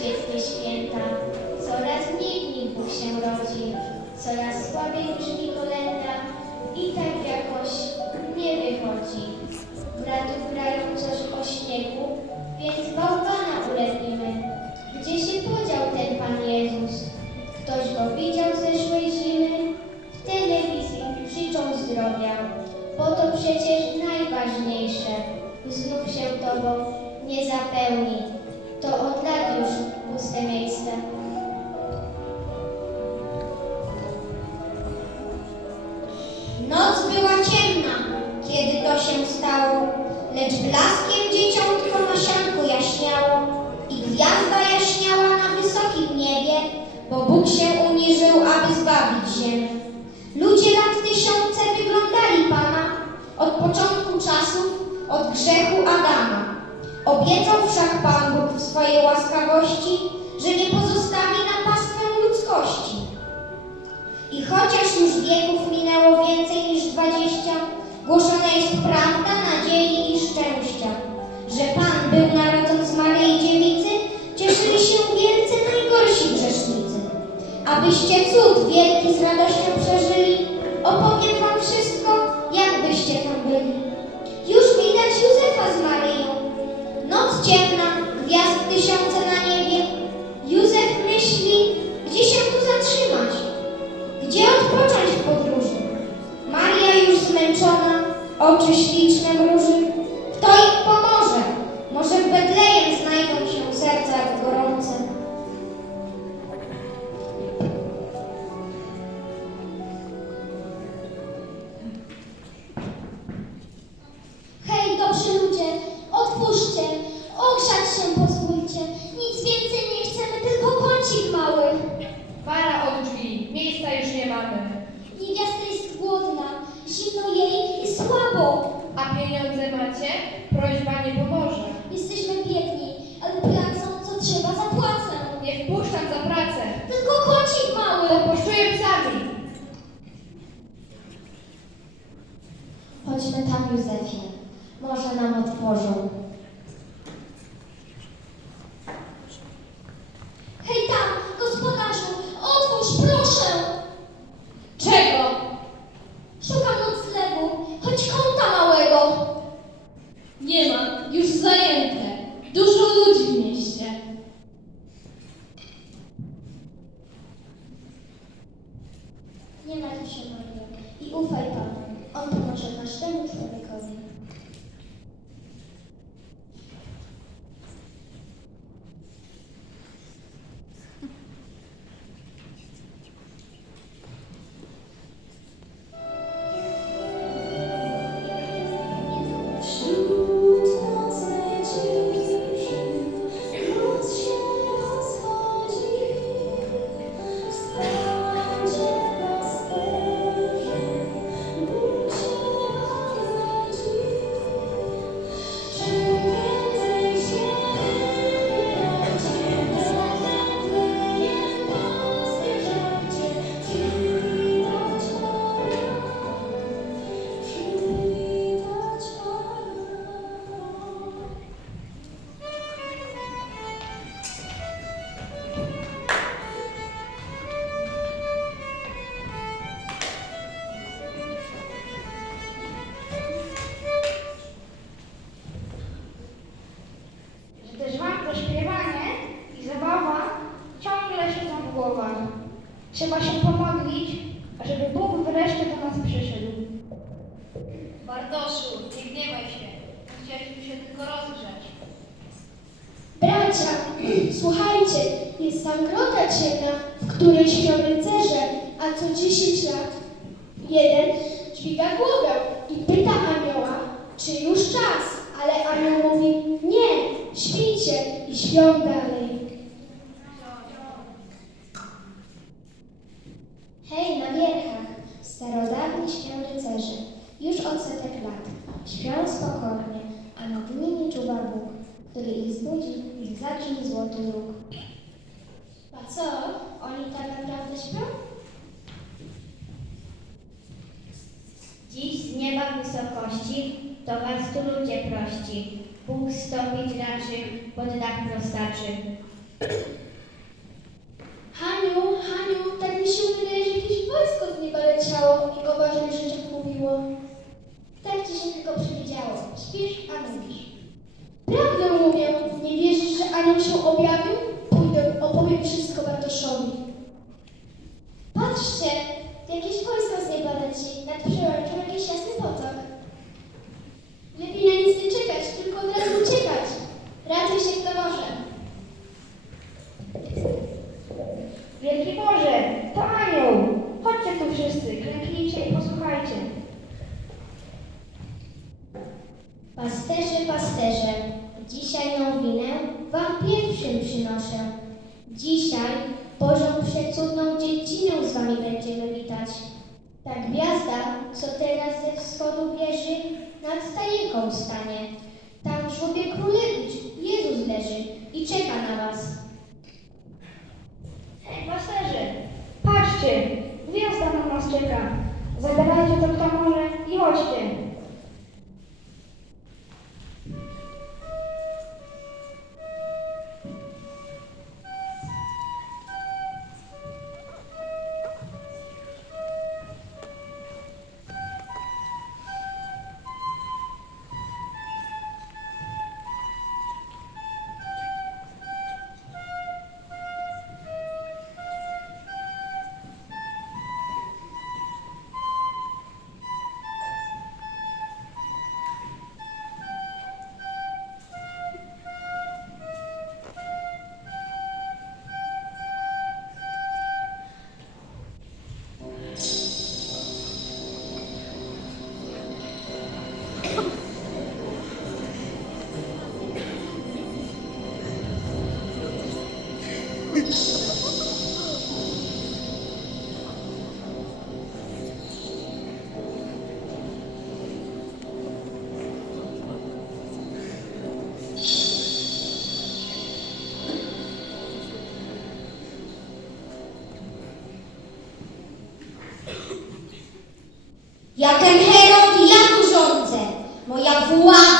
świeckie święta. Coraz mniej nich Bóg się rodzi, coraz słabiej brzmi kolenda i tak jakoś nie wychodzi. Bratów grają coś o śniegu, więc bałwana ulepimy. Gdzie się podział ten Pan Jezus? Ktoś go widział zeszłej zimy? W telewizji krzyczą zdrowia, bo to przecież najważniejsze. Znów się Tobą nie zapełni. To od lat miejsce. Noc była ciemna, kiedy to się stało, lecz blaskiem dzieciątko na sianku jaśniało i gwiazda jaśniała na wysokim niebie, bo Bóg się uniżył, aby zbawić ziemię. Ludzie lat tysiące wyglądali Pana od początku czasów, od grzechu Adama. Obiecał wszak Pan Bóg w swojej łaskawości, dwadzieścia, głoszona jest prawda nadziei i szczęścia, że Pan był narodzony z Maryi Dziewicy, cieszyli się wielce najgorsi grzesznicy. Abyście cud wielki z radością przeżyli, głowę i pyta anioła, czy już czas, ale anioł mówi, nie, śpijcie i śpią dalej. What did I Marczyk, Bodnaków statue Pasterze, pasterze, dzisiaj nowinę wam pierwszym przynoszę. Dzisiaj Bożą przecudną dziecinę z wami będziemy witać. Ta gwiazda, co teraz ze wschodu bierze, nad stajenką stanie. Tam w żłobie królewicz Jezus leży i czeka na was. Hej, pasterze, patrzcie, gwiazda na nas czeka. Zabierajcie to kto może i chodźcie. Jak ten Herod i ja moja władza.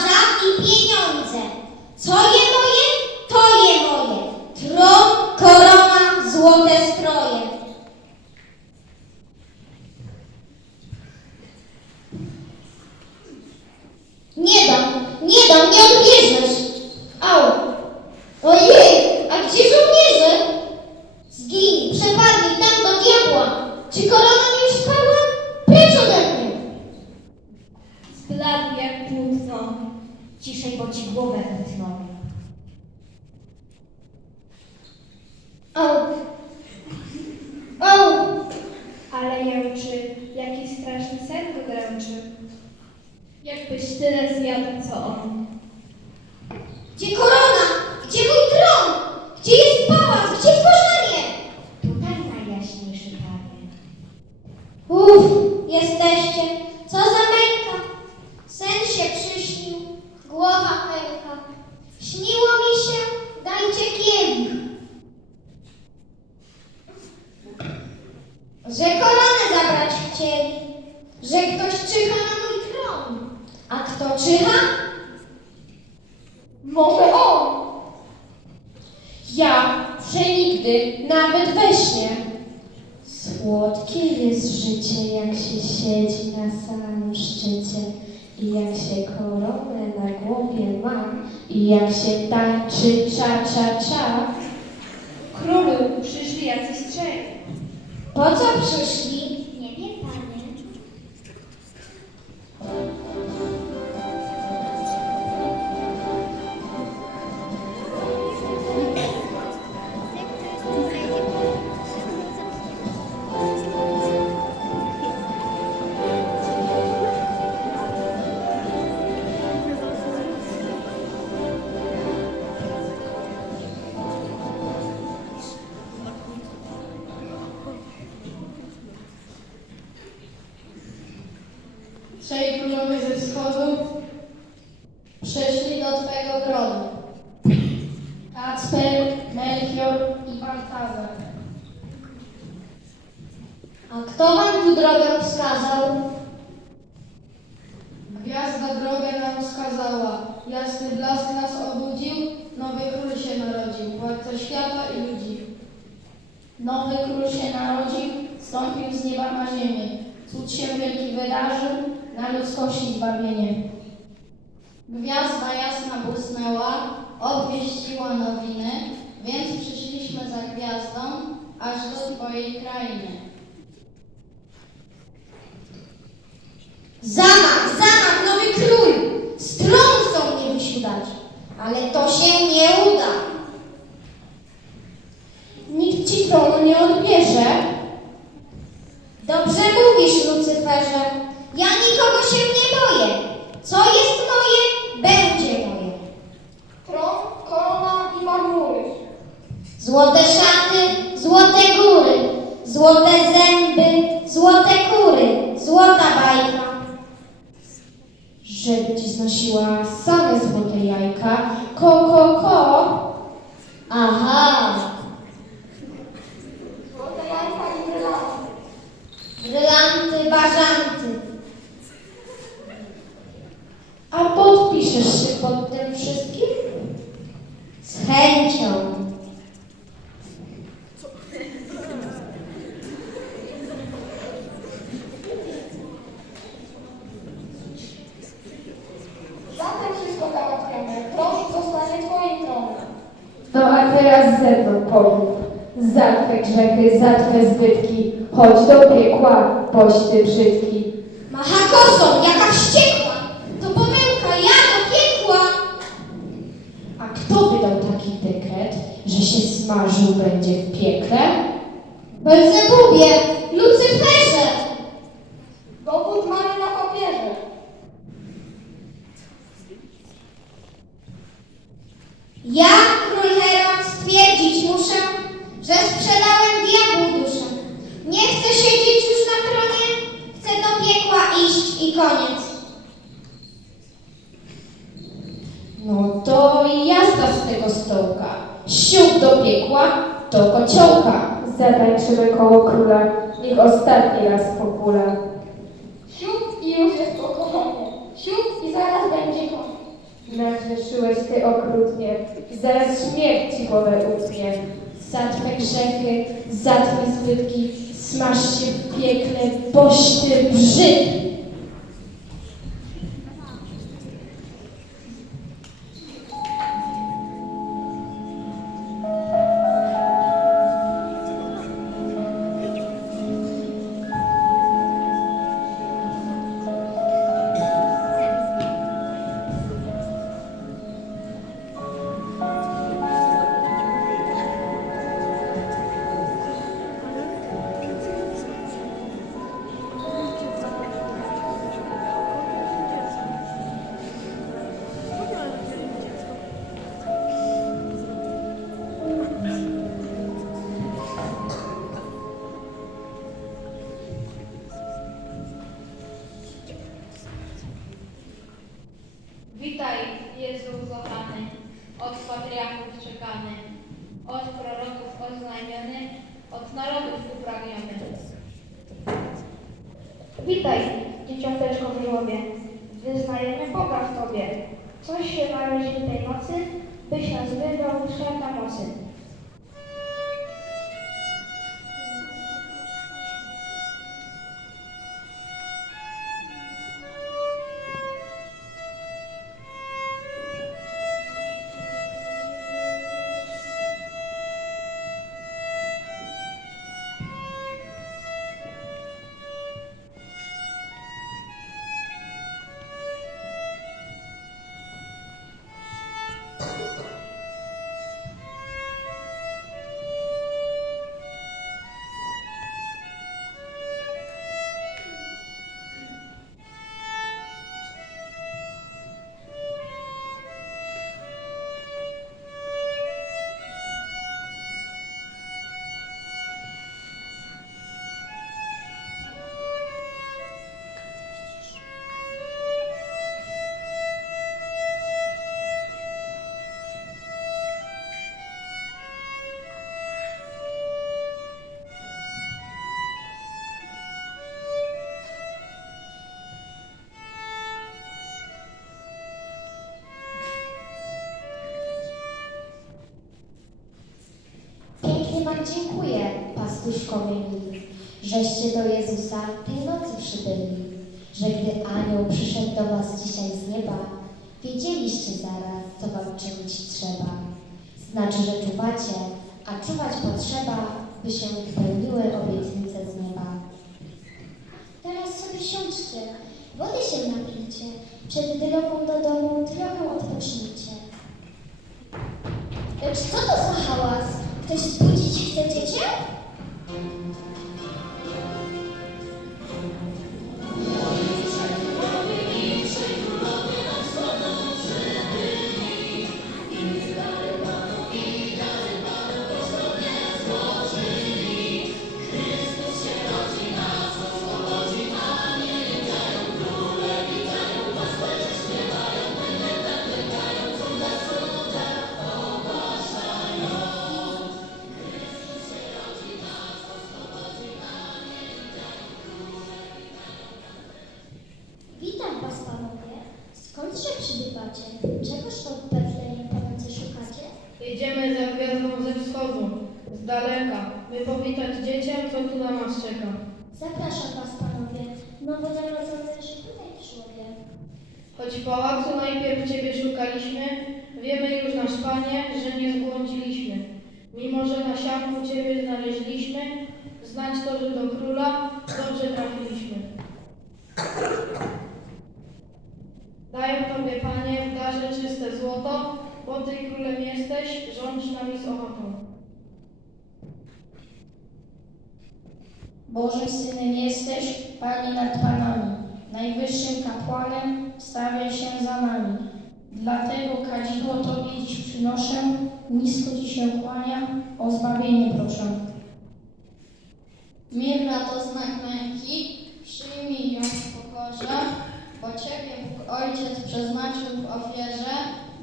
siedzi na samym szczycie. I jak się koronę na głowie ma, i jak się tańczy cza-cza-cza. Królu, przyszli jacyś trzej. Po co przyszli? todo zbawienie. Gwiazda jasna błysnęła, obwieściła nowiny, więc przyszliśmy za gwiazdą, aż do Twojej krainy. Zamach, zamach, nowy król! Z tronu chcą mnie wysiudać, ale to się nie uda. Nikt ci tronu nie odbierze. Dobrze mówisz, Lucyferze. Ja nikogo się nie boję. Co jest moje, będzie moje. Tron, korona i marmury. Złote szaty, złote góry, złote zęby, złote kury, złota bajka. Żeby ci znosiła same złote jajka. Ko, ko, ko. Aha, Złote jajka i brylanty. brylanty, bażanty. A podpiszesz się pod tym wszystkim? Z chęcią. Zatem wszystko załatwione. Tron zostanie twoim tronem. No a teraz ze mną powiedz. Za twe grzechy, za twe zbytki, chodź do piekła, boś ty brzydki. Macha kosą, jaka wściekła. To pomyłka, ja do piekła. A kto wydał taki dekret, że się smażył będzie w piekle? Belzebubie, Lucyferze. Dowód mamy na papierze. Ja, król Herod, stwierdzić muszę, że sprzedałem diabłu duszę. Nie chcę siedzieć już na tronie, chcę do piekła iść i koniec. No to jazda z tego stołka. Siup do piekła, do kociołka. Zatańczymy koło króla, niech ostatni raz pokula. Siup i już jest pokochanie. Siup i zaraz będzie koniec. Nagrzeszyłeś ty okrutnie, zaraz śmierć ci głowę utnie. Za twe grzechy, za twe zbytki, smaż się w piekle, boś ty brzydki. Jezu kochany, od patriarchów czekany, od proroków oznajmiony, od narodów upragniony. Witaj, dzieciąteczko w żłobie. Wyznajemy Boga w tobie. Coś się należy tej nocy, byś nas wydał świata mocy. Pastuszkowie mili, żeście do Jezusa tej nocy przybyli, że gdy anioł przyszedł do was dzisiaj z nieba, wiedzieliście zaraz, co wam czynić trzeba. Znaczy, że czuwacie, a czuwać potrzeba, by się wypełniły obietnice z nieba. Teraz sobie siądźcie, wody się napijcie, przed drogą do domu trochę odpocznijcie. Lecz co to za hałas? Ktoś zbudzić chcecie cię? Thank you. Pałacu najpierw Ciebie szukaliśmy, wiemy już nasz Panie, że nie zbłądziliśmy. Mimo, że na sianku Ciebie znaleźliśmy, znać to, że do króla dobrze trafiliśmy. Daję Tobie, Panie, w darze czyste złoto, bo Ty królem jesteś, rządź nami z ochotą. Bożym Synem jesteś, Panie nad Panami. Najwyższym kapłanem stawiaj się za nami. Dlatego kadzidło Tobie dziś przynoszę, nisko Ci się kłaniam, o zbawienie proszę. Mirna to znak męki, przyjmij ją w pokorze, bo Ciebie Bóg Ojciec przeznaczył w ofierze,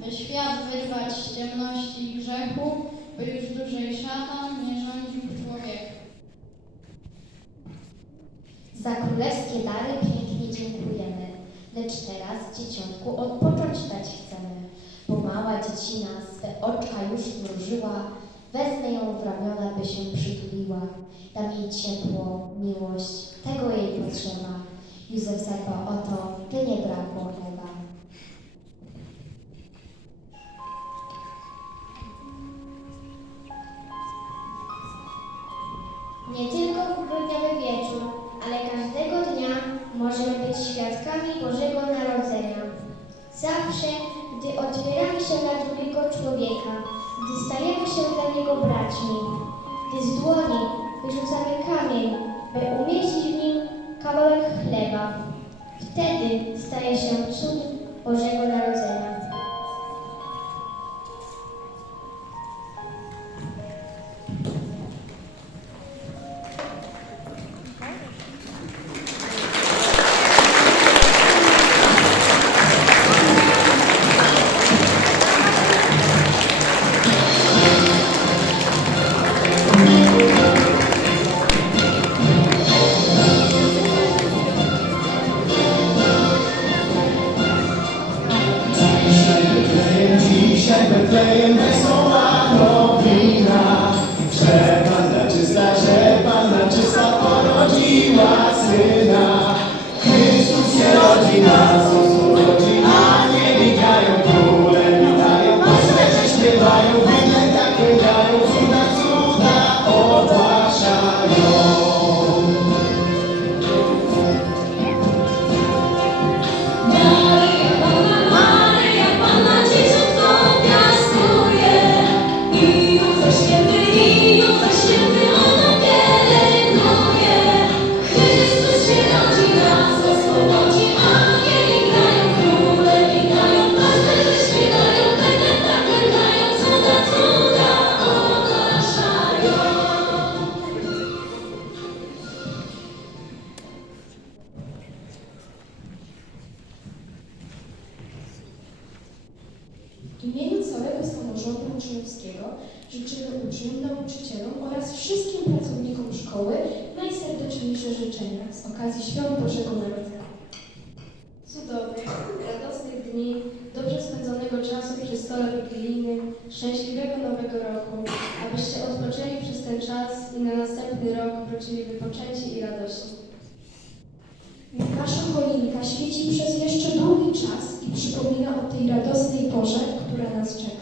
by świat wyrwać z ciemności i grzechu, by już dłużej szatan nie rządził człowieku. Za królewskie dary dziękujemy, lecz teraz dzieciątku odpocząć dać chcemy, bo mała dziecina swe oczka już zmrużyła, wezmę ją w ramiona, by się przytuliła. Dam jej ciepło, miłość, tego jej potrzeba. Józef zadba o to, by nie brakło chleba. Nie tylko w grudniowy wieczór, uczniom, nauczycielom oraz wszystkim pracownikom szkoły najserdeczniejsze życzenia z okazji Świąt Bożego Narodzenia. Cudownych, radosnych dni, dobrze spędzonego czasu przy stole wigilijnym, szczęśliwego Nowego Roku, abyście odpoczęli przez ten czas kolejny rok wrócili wypoczęci i radośni. Wasza choinka świeci przez jeszcze długi czas i przypomina o tej radosnej porze, która nas czeka.